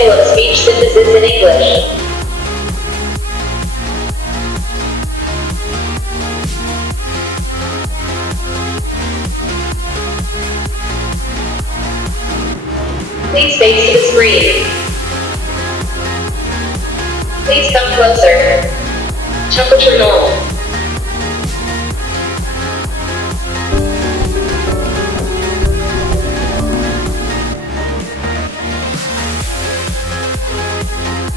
example of speech synthesis in English. Please face to the screen. Please come closer. Temperature normal.